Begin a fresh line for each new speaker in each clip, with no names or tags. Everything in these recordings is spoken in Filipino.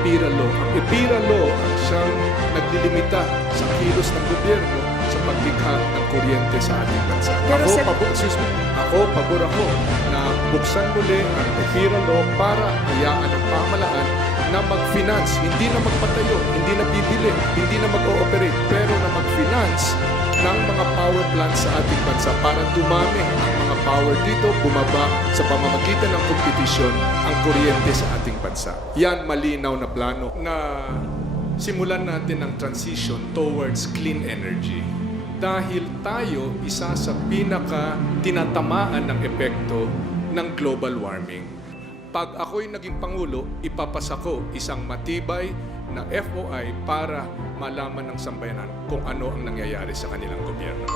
EPIRA law. Ang EPIRA law ang siyang naglilimita sa kilos ng gobyerno sa paglikha ng kuryente sa ating bansa.
Pero
ako,
Sen-
pabor, excuse me, ako, pabor ako na buksan muli ang EPIRA law para hayaan ang pamalaan na mag-finance, hindi na magpatayo, hindi na bibili, hindi na mag-ooperate, pero na mag-finance ng mga power plants sa ating bansa para dumami ang mga power dito, bumaba sa pamamagitan ng kompetisyon ang kuryente sa ating bansa. Yan malinaw na plano na simulan natin ang transition towards clean energy. Dahil tayo isa sa pinaka tinatamaan ng epekto ng global warming. Pag ako'y naging Pangulo, ipapasa ko isang matibay na FOI para malaman ng sambayanan kung ano ang nangyayari sa kanilang gobyerno.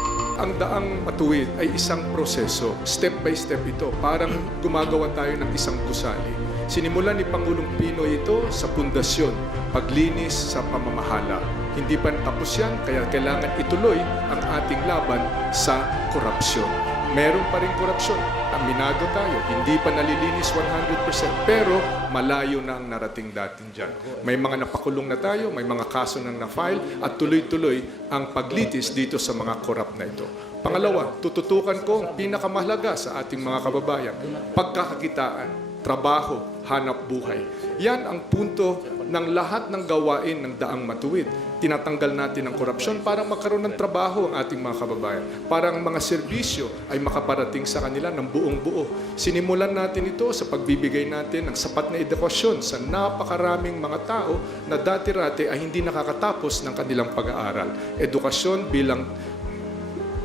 Ang daang matuwid ay isang proseso. Step by step ito. Parang gumagawa tayo ng isang gusali. Sinimulan ni Pangulong Pinoy ito sa pundasyon, paglinis sa pamamahala. Hindi pa tapos yan, kaya kailangan ituloy ang ating laban sa korupsyon. Meron pa rin korupsyon. Aminado tayo, hindi pa nalilinis 100%, pero malayo na ang narating datin dyan. May mga napakulong na tayo, may mga kaso nang na-file, at tuloy-tuloy ang paglitis dito sa mga korap na ito. Pangalawa, tututukan ko ang pinakamahalaga sa ating mga kababayan, pagkakakitaan, trabaho, hanap buhay. Yan ang punto ng lahat ng gawain ng daang matuwid. Tinatanggal natin ang korupsyon para magkaroon ng trabaho ang ating mga kababayan. Para ang mga serbisyo ay makaparating sa kanila ng buong buo. Sinimulan natin ito sa pagbibigay natin ng sapat na edukasyon sa napakaraming mga tao na dati-rati ay hindi nakakatapos ng kanilang pag-aaral. Edukasyon bilang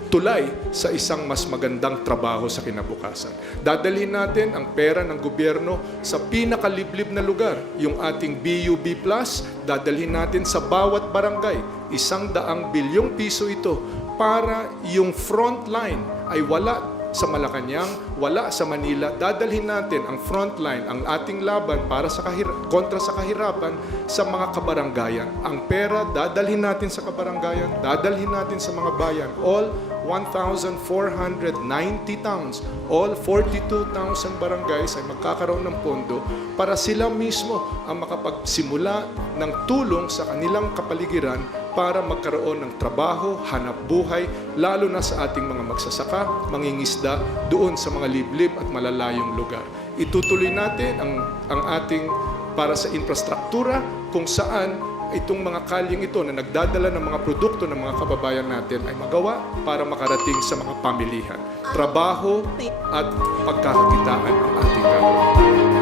tulay sa isang mas magandang trabaho sa kinabukasan. Dadalhin natin ang pera ng gobyerno sa pinakaliblib na lugar, yung ating BUB Plus, dadalhin natin sa bawat barangay. Isang daang bilyong piso ito para yung front line ay wala sa Malacanang, wala sa Manila, dadalhin natin ang front line, ang ating laban para sa kahir- kontra sa kahirapan sa mga kabaranggayan. Ang pera, dadalhin natin sa kabaranggayan, dadalhin natin sa mga bayan. All 1,490 towns, all 42,000 barangays ay magkakaroon ng pondo para sila mismo ang makapagsimula ng tulong sa kanilang kapaligiran para magkaroon ng trabaho, hanap buhay, lalo na sa ating mga magsasaka, mangingisda, doon sa mga liblib at malalayong lugar. Itutuloy natin ang, ang ating para sa infrastruktura kung saan itong mga kalyeng ito na nagdadala ng mga produkto ng mga kababayan natin ay magawa para makarating sa mga pamilihan. Trabaho at pagkakakitaan ang ating gagawin.